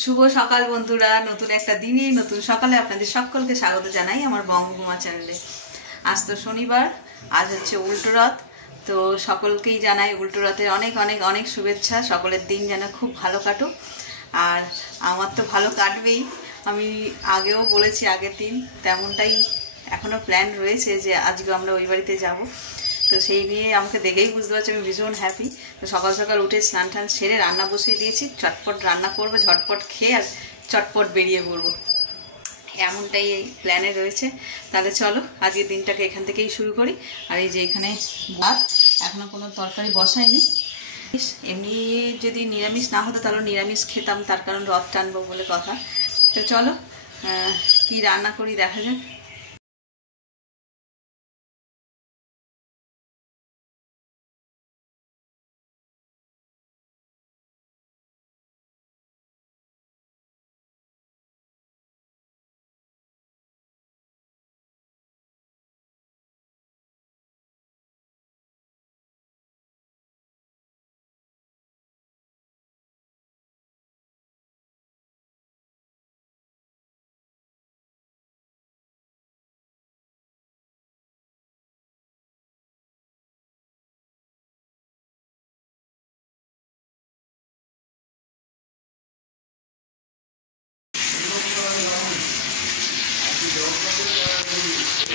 শুভ সকাল বন্ধুরা, নতুন একটা দিনে নতুন সকালে আপনাদের সকলকে স্বাগত জানাই আমার বঙ্গভূমা চ্যানেলে। আজ তো শনিবার, আজ হচ্ছে উল্টো রথ। তো সকলকেই জানাই উল্টো রথের অনেক অনেক অনেক শুভেচ্ছা। সকলের দিন যেন খুব ভালো কাটুক, আর আমার তো ভালো কাটবেই। আমি আগেও বলেছি আগের দিন, তেমনটাই এখনও প্ল্যান রয়েছে যে আজকে আমরা ওই বাড়িতে যাব। তো সেই নিয়ে আমাকে দেখেই বুঝতে পারছি আমি ভীষণ হ্যাপি। তো সকাল সকাল উঠে স্নান টান সেরে রান্না বসিয়ে দিয়েছি, চটপট রান্না করবো, ঝটপট খেয়ে আর চটপট বেরিয়ে পড়বো, এমনটাই এই প্ল্যানে রয়েছে। তাহলে চলো আজকের দিনটাকে এখান থেকেই শুরু করি। আর এই যে এখানে ভাত, এখনও কোনো তরকারি বসাইনি। এমনি যদি নিরামিষ না হতো তাহলে নিরামিষ খেতাম, তার কারণ রথ টানবো বলে কথা। তো চলো কি রান্না করি দেখা যাক।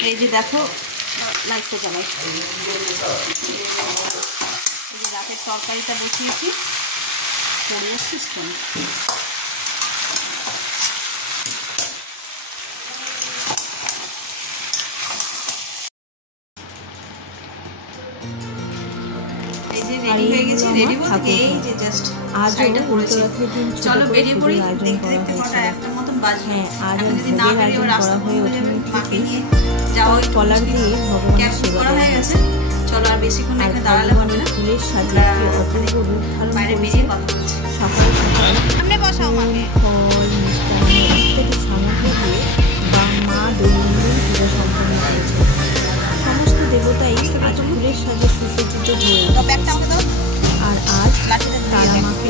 এই যে দেখো লাইটটা জ্বালাই, এই যে রাতের তরকারিটা বসিয়েছি, পড়ে আসছিস কেন? এই যে রেডি হয়ে গেছে, রেডি বলতে এই যে জাস্ট শাড়িটা পরেছি। চলো বেরিয়ে পড়ি, দেখতে দেখতে কটা একটার মতন বাজবে। এখন যদি না বেরিয়ে রাস্তা বন্ধ হয়ে যাবে, মাকে নিয়ে যাওয়া ওই কলার দিয়ে ক্যাব বুক করা হয়ে গেছে। চলো আর বেশিক্ষণ এখানে দাঁড়ালে হবে না, বাইরে বেরিয়ে কথা বলছি। সকাল সকাল সামনে বসাও মাকে। ফল মিষ্টান্ন প্রত্যেকটি সামগ্রী দিয়ে মা দৈনন্দিন পূজা সম্পন্ন করেছে। সমস্ত দেবতাই আজ ফুলের সাজে সুসজ্জিত হয়ে উঠেছে। আর আজ তারা মাকে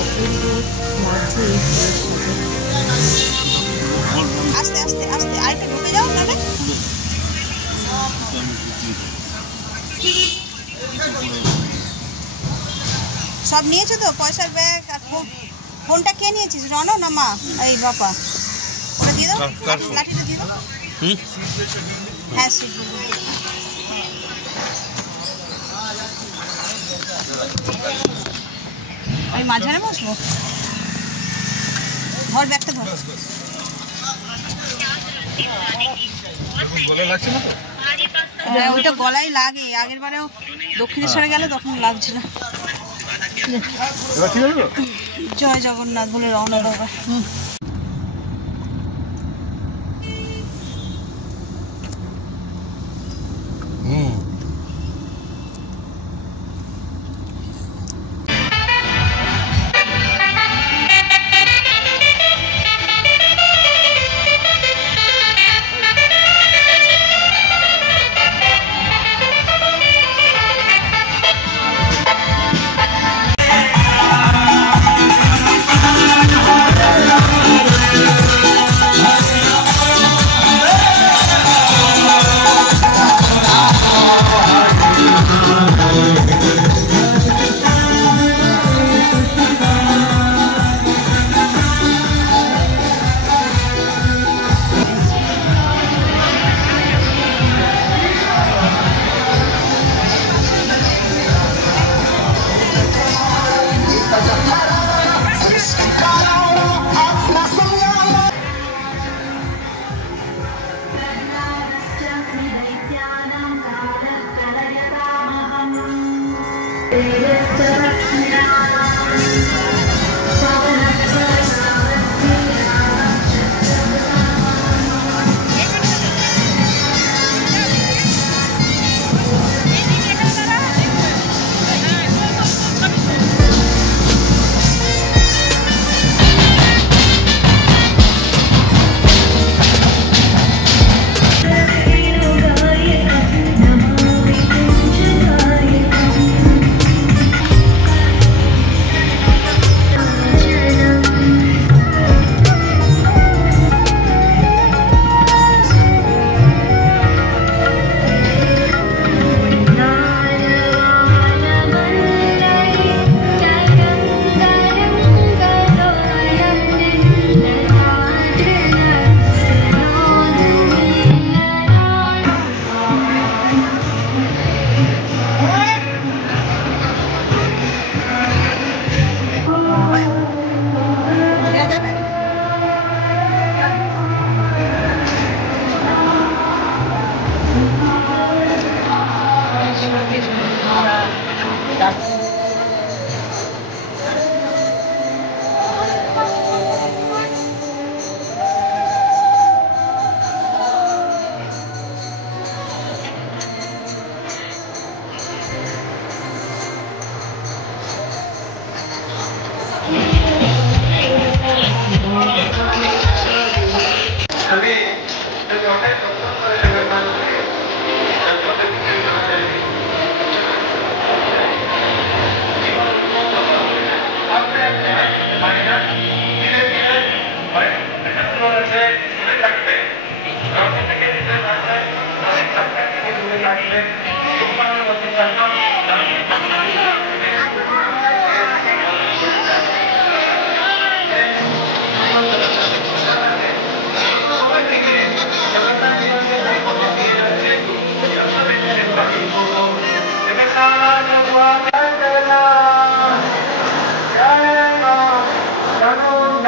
অপূর্ব লাগছে এই ফুলের সাজে। আস্তে আস্তে আস্তে আরেকটা ঢুকে যাও না। সব নিয়েছো তো, পয়সার ব্যাগ আর ফোনটা কে নিয়েছিস? রনো না মা? এই বাবা ওটা দিয়ে দাও, লাঠিটা দিয়ে দাও। হ্যাঁ আমি মাঝখানে বসবো। ধর ব্যাগটা ধর। হ্যাঁ ওইটা গলায় লাগে, আগের বারেও দক্ষিণেশ্বরে গেলে তখন লাগছিল। জয় জগন্নাথ বলে রওনা দেওয়া।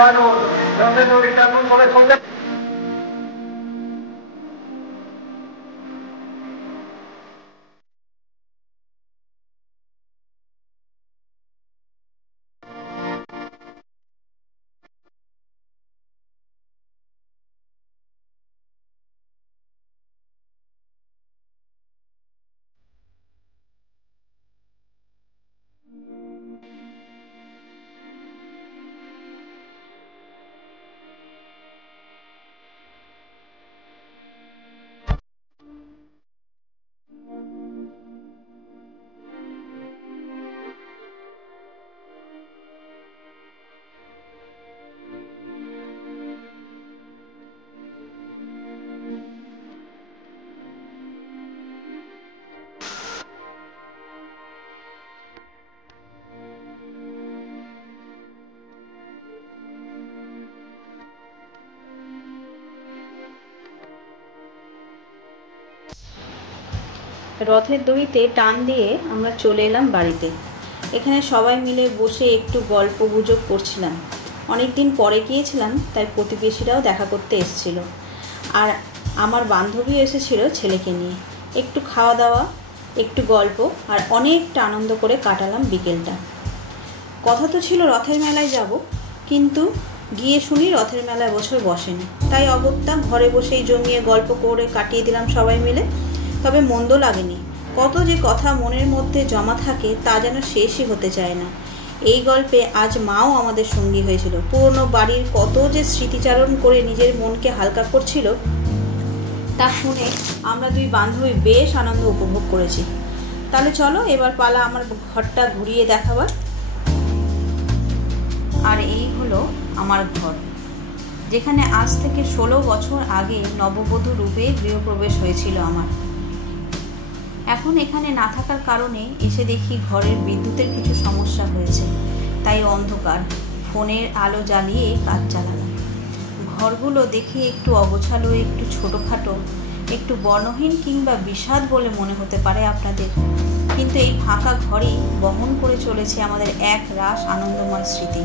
মানুষ রবীন্দ্র বিজ্ঞাপন করে চলতে রথের দড়িতে টান দিয়ে আমরা চলে এলাম বাড়িতে। এখানে সবাই মিলে বসে একটু গল্প গুজব করছিলাম। অনেক দিন পরে গিয়েছিলাম, তাই প্রতিবেশীরাও দেখা করতে এসেছিল, আর আমার বান্ধবীও এসেছিল ছেলেকে নিয়ে। একটু খাওয়া দাওয়া, একটু গল্প, আর অনেকটা আনন্দ করে কাটালাম বিকেলটা। কথা তো ছিল রথের মেলায় যাব, কিন্তু গিয়ে শুনি রথের মেলায় বছর বসেনি। তাই অগত্যা ঘরে বসেই জমিয়ে গল্প করে কাটিয়ে দিলাম সবাই মিলে। তবে মন্দ লাগেনি। কত যে কথা মনের মধ্যে জমা থাকে তা যেন শেষই হতে চায় না। এই গল্পে আজ মাও আমাদের সঙ্গী হয়েছিল। পুরনো বাড়ির কত যে স্মৃতিচারণ করে নিজের মনকে হালকা করছিল তা শুনে আমরা দুই বান্ধবী বেশ আনন্দ উপভোগ করেছি। তাহলে চলো এবার পালা আমার ঘরটা ঘুরিয়ে দেখাবার। আর এই হলো আমার ঘর, যেখানে আজ থেকে 16 বছর আগে নববধূ রূপে গৃহপ্রবেশ হয়েছিল আমার। এখন এখানে না থাকার কারণে এসে দেখি ঘরের বিদ্যুতের কিছু সমস্যা হয়েছে, তাই অন্ধকার ফোনের আলো জ্বালিয়ে কাজ চালালাম। ঘরগুলো দেখে একটু অগোছালো, একটু ছোটোখাটো, একটু বর্ণহীন কিংবা বিষাদ বলে মনে হতে পারে আপনাদের, কিন্তু এই ফাঁকা ঘরেই বহন করে চলেছে আমাদের এক রাস আনন্দময় স্মৃতি।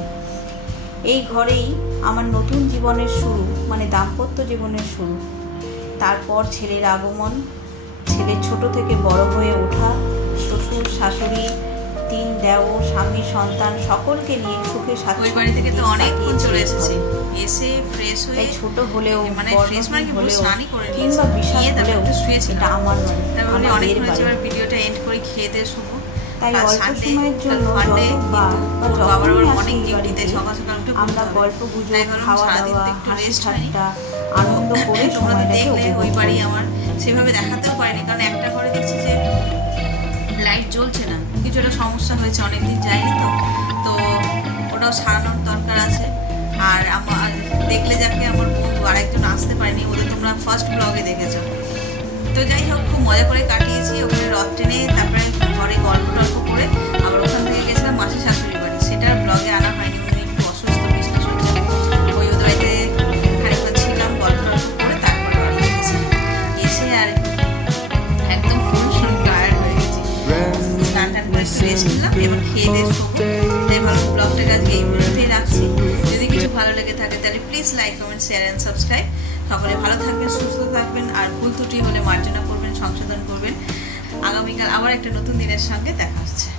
এই ঘরেই আমার নতুন জীবনের শুরু, মানে দাম্পত্য জীবনের শুরু। তারপর ছেলের আগমন, ছেলে ছোট থেকে বড় হয়ে ওঠা, শ্বশুর শাশুড়ি, 3 দেওর, স্বামী, সন্তান সকলকে নিয়ে সুখে সাথে। ওই বাড়ি থেকে তো অনেকক্ষণ চলে এসেছি, এসে ফ্রেশ হয়ে ছোট হলেও মানে ফ্রেশ মানে কি স্নানই করে কিংবা বিষয় হলেও শুয়েছিলাম। আমার তারপরে অনেকক্ষণ হচ্ছে এবার ভিডিওটা এন্ড করে খেয়ে দিয়ে শুবো। তাই অল্প সময়ের জন্য আবার অনেক ডিউটিতে সকাল সকাল উঠে আমরা গল্প গুজব, খাওয়া দাওয়া, একটু রেস্ট ঠাট্টা, আনন্দ করে সময়টা দেখলে ওই বাড়ি আমার সেভাবে দেখাতেও পারিনি, কারণ একটা ঘরে দেখছি যে লাইট জ্বলছে না, কিছু একটা সমস্যা হয়েছে, অনেকদিন যায়নি তো ওটাও সারানোর দরকার আছে। আর আমার দেখলে যাকে আমার বন্ধু আরেকজন আসতে পারেনি, ওদের তোমরা ফার্স্ট ব্লগে দেখেছো। তো যাই হোক, খুব মজা করে কাটিয়েছি ওখানে রথ টেনে। তারপরে ঘরে গল্প টল্প করে আবার ওখান থেকে গেছিলাম মাসির শাশুড়ি বাড়ি, সেটা ব্লগে আনা হয়নি, উনি একটু অসুস্থ, বিশ্বাস হচ্ছে। ওই ওদের বাড়িতে খানিকক্ষণ ছিলাম, গল্প টল্প করে তারপরে বাড়ি এসেছি। এসে আর একদম ফুল টায়ার্ড হয়ে গেছি, স্নান টান করে একটু রেস্ট নিলাম, এবার খেয়ে দিয়ে শোবো। তাই ভালো ব্লগটাকে আজকে এই পর্যন্তই রাখছি। যদি কিছু ভালো লেগে থাকে তাহলে please like, comment, share and subscribe. সকলে ভালো থাকবেন, সুস্থ থাকবেন, আর ভুল ত্রুটি হলে মার্জনা করবেন, সংশোধন করবেন। আগামীকাল আবার একটা নতুন দিনের সঙ্গে দেখা হচ্ছে।